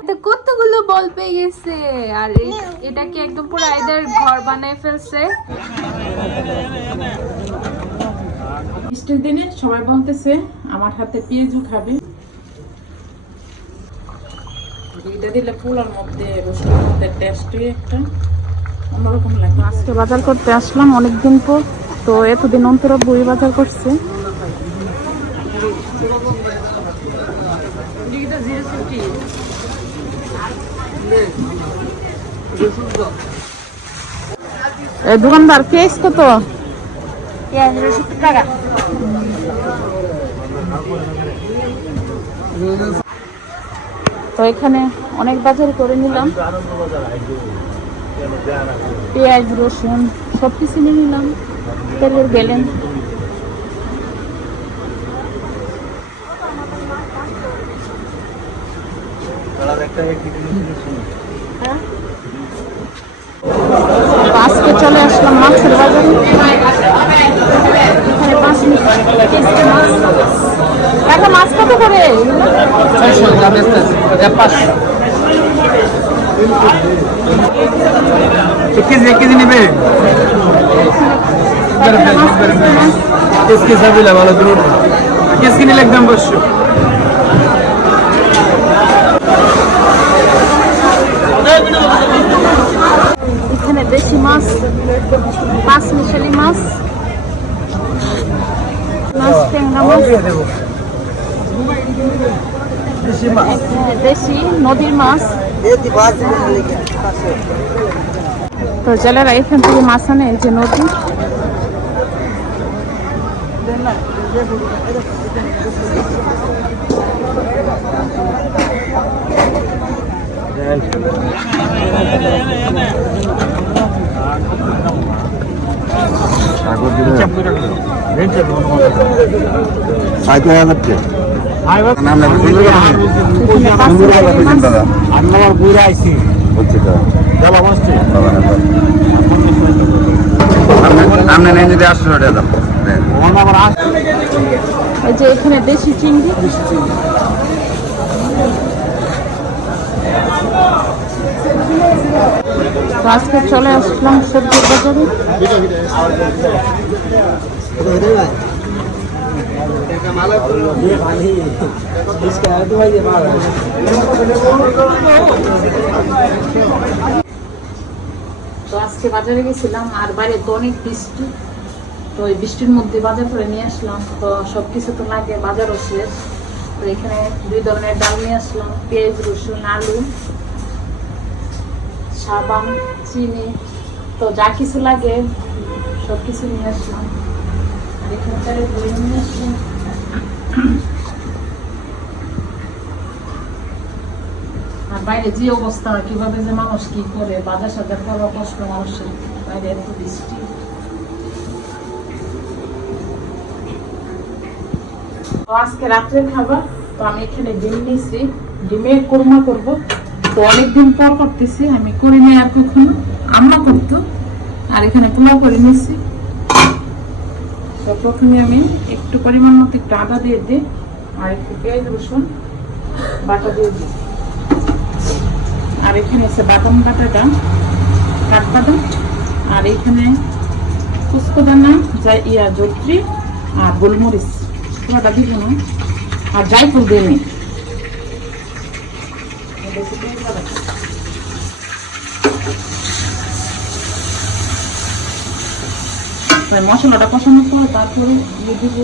তো কতগুলো বল পেয়ে গেছে? আর এই- এটা কি একদম পুরো এদের ঘর বানায় ফেলছে? বৃষ্টির দিনে সবাই বলতেছে আমার হাতে পেঁয়াজু খাবে। এটা দিলে পোলার মধ্যে রসুনের মধ্যে টেস্টই একটা অন্যরকম লাগে। আজকে বাজার করতে আসলাম অনেকদিন পর তো এতদিন অন্তর বই বাজার করছে। দোকানদার পেঁয়াজ কত? তো এখানে অনেক বাজার করে নিলাম। পেঁয়াজ, রসুন সব কিছু নিয়ে নিলাম। তেলের গেলেন আজকে চলে আসলাম মাছের বাজারে। এখানে পাঁচ কেজি মাছ। কত করে? কেজি এক কেজি নেবে? কেসকে সাবিলা ভালো দূর কেসকে নিলে একদম বসছো এখানে দেশি মাছ পাঁচ মিশালি মাছ। মাছ ট্যাংরা মাছ। এখানে দেশি নদীর মাছ। তো জেলেরা এখান থেকে মাছ আনে এই যে নদী। আয় তো যাচ্ছে নাম না সুন্দর এখানে পাঁচ মিশালি মাছ দাদা আমার বুড়া বসছে আপনি নেন যদি আসছো ওটা দাম আমার আস এই যে এখানে দেশি চিংড়ি। তো আজকে চলে আসলাম সবজির বাজারে। তো আজকে বাজারে গেছিলাম, আর বাইরে তো অনেক বৃষ্টি। তো এই বৃষ্টির মধ্যে বাজার করে নিয়ে আসলাম। তো সব কিছু তো লাগে, বাজারও শেষ। তো এখানে দুই ধরনের ডাল নিয়ে আসলাম, পেঁয়াজ, রসুন, আলু। সাবান, চিনি, তো যা কিছু লাগে সব কিছু নিয়ে আসলাম। আর এখানে চালের গুঁড়ি নিয়ে আসলাম। বাইরে যে অবস্থা, কীভাবে যে মানুষ কি করে, বাজার সাজার করা কষ্ট মানুষের বাইরে এত বৃষ্টি। আজকে রাত্রের খাবার, তো আমি এখানে ডিম নিয়েছি। ডিমের কোরমা করব। অনেকদিন পর করতেছি, আমি করিনি আর কখনো, আম্মা করতো, আর এখানে পোলাও করে নিয়েছি। তো প্রথমে আমি একটু পরিমাণ মতো একটু আদা দিয়ে দিই আর একটু পেঁয়াজ, রসুন, বাটা দিয়ে দিই আর এখানে আছে বাদাম বাটাটা, কাঠবাদাম, আর এখানে পুষ্পদানা যা ইয়া জত্রি আর গোলমরিচ। পুরোটা দিব না, আর যাই ফুল দিয়ে নি। মশলাটা কষানোর পর তারপরে দিয়ে দিব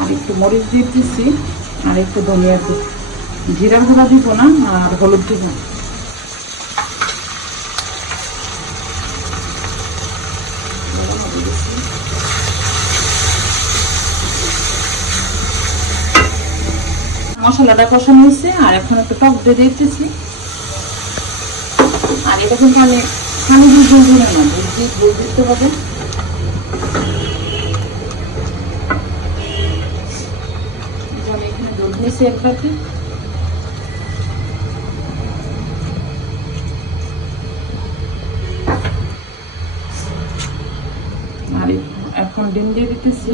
আর একটু মরিচ দিয়ে দিচ্ছি, আর একটু ধনিয়া দিই জিরা গুঁড়া দিব না, আর হলুদ দিব না। মশলাটা কষানো হয়েছে আর এখন একটু টক দিয়ে দিতেছি। আর এটা কিন্তু আমি পানি দিয়ে দিই না দুধ দিয়ে দুধ দিতে হবে। দুধ নিয়েছি আর এখন ডিম দিয়ে দিতেছি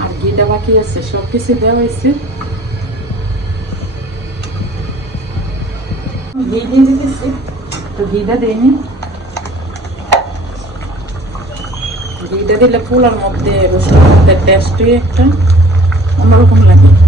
আর ঘিটা বাকি আছে? সব কিছু দেওয়া হয়েছে? ঘি দিয়ে দিতেছি। তো ঘিটা দেয়নি। ঘিটা দিলে পোলার মধ্যে মধ্যে টেস্টই একটা অন্যরকম লাগে।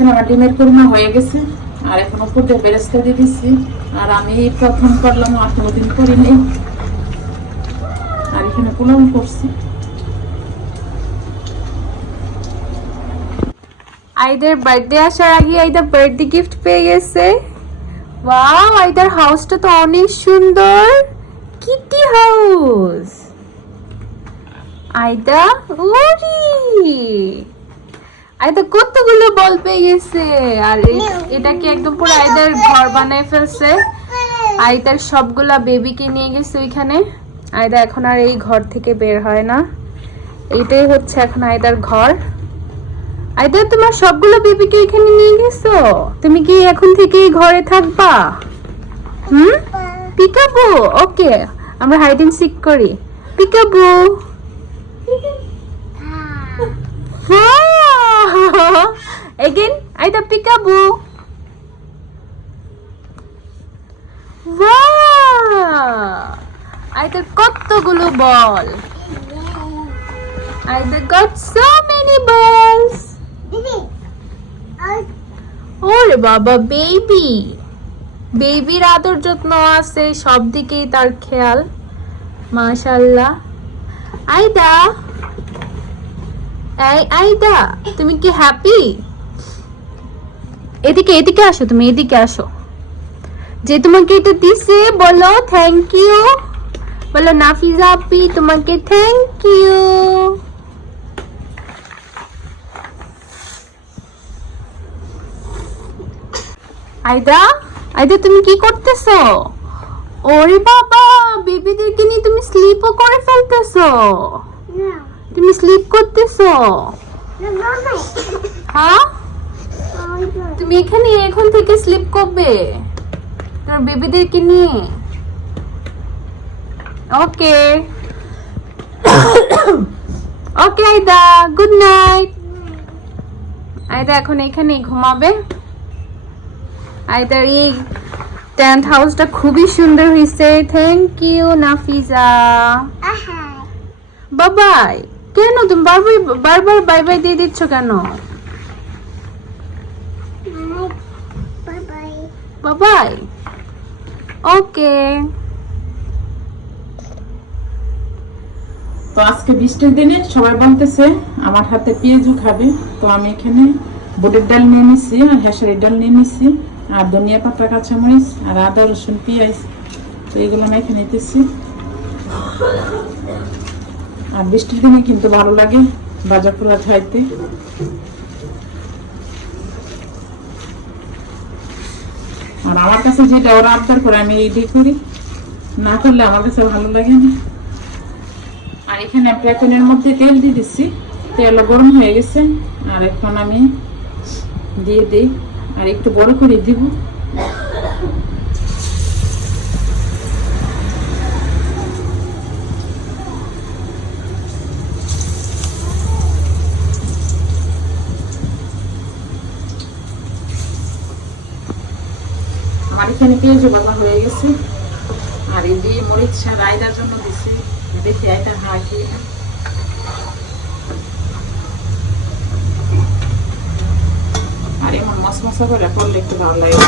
এখানে আমার ডিমের কুরমা হয়ে গেছে, আর এখন উপর বেরেস্তা দিয়ে দিচ্ছি আর আমি প্রথম করলাম, আর কোনোদিন করিনি। আর এখানে পোলাও করছি। আইদের বার্থডে আসার আগে আইদা বার্থডে গিফট পেয়ে গেছে। ওয়াও, আইদার হাউসটা তো অনেক সুন্দর। Kitty house. আইদা, ওরি! আইদা কতগুলো বল পেয়ে গেছে। আর এ- এটা কি একদম পুরো আইদার ঘর বানায় ফেলছে? সবগুলা বেবিকে নিয়ে গেছে ওইখানে। আইদা এখন আর এই ঘর থেকে বের হয় না। এইটাই হচ্ছে এখন আইদার ঘর। আইদা তোমার সবগুলো বেবিকে এখানে নিয়ে গেছো? তুমি কি এখন থেকে এই ঘরে থাকবা? হুম? পিকাবু? ওকে আমরা হাইড এন্ড সিক করি। পিকাবু? এগেন আইদা পিকাবু আইদা কতগুলো ball আইদা got so many balls. ওরে বাবা বেবি বেবির আদর যত্ন আছে সব দিকেই তার খেয়াল। মাশাল্লাহ আইদা। এই আইদা তুমি কি হ্যাপি এদিকে এদিকে আসো তুমি, এদিকে আসো। যে তোমাকে এটা দিছে, বলো থ্যাংক ইউ বলো নাফিজা আপি, তোমাকে থ্যাংক ইউ আইদা আইদা, তুমি কি করতেছো? ওরে বাবা, বেবিদেরকে নিয়ে তুমি স্লিপও করে ফেলতেছো। তুমি স্লিপ করতেছো? হ্যাঁ? তুমি এখানে এখন থেকে স্লিপ করবে? তোর বেবিদেরকে নিয়ে? ওকে ওকে আইদা গুড নাইট আইদা এখন এখানেই ঘুমাবে। আইদার এই টেন্ট হাউসটা খুবই সুন্দর হয়েছে থ্যাংক ইউ নাফিজা। বাবাই কেন তুমি বারবার বারবার বাই বাই দিয়ে দিচ্ছ কেন? বাবাই ওকে তো আজকে বৃষ্টির দিনে সবাই বলতেছে আমার হাতে পেঁয়াজু খাবে। তো আমি এখানে বুটের ডাল নিয়ে নিচ্ছি আর হেঁসারির ডাল নিয়ে নিচ্ছি আর ধনিয়া পাতা কাঁচামরিচ আর আদা রসুন পেঁয়াজ। তো এগুলো আমি এখানে নিতেছি আর বৃষ্টির দিনে কিন্তু ভালো লাগে বাজার পোলা খাইতে আর আমার কাছে যেটা ওরা আবদার করে, আমি এইটাই করি। না করলে আমার কাছে ভালো লাগে না। আর এখানে প্যাকেনের মধ্যে তেল দিয়ে দিচ্ছি। তেল গরম হয়ে গেছে। আর এখন আমি দিয়ে দিই। আর একটু বড় করে দিব। এখানে পেঁয়াজ বাবা হয়ে গেছে। আর এই দিয়ে মরিচ আয়দার জন্য দিছি। দেখি আয়টা হয় কি। আর এমন মশমশা করে করলে একটু ভালো লাগে।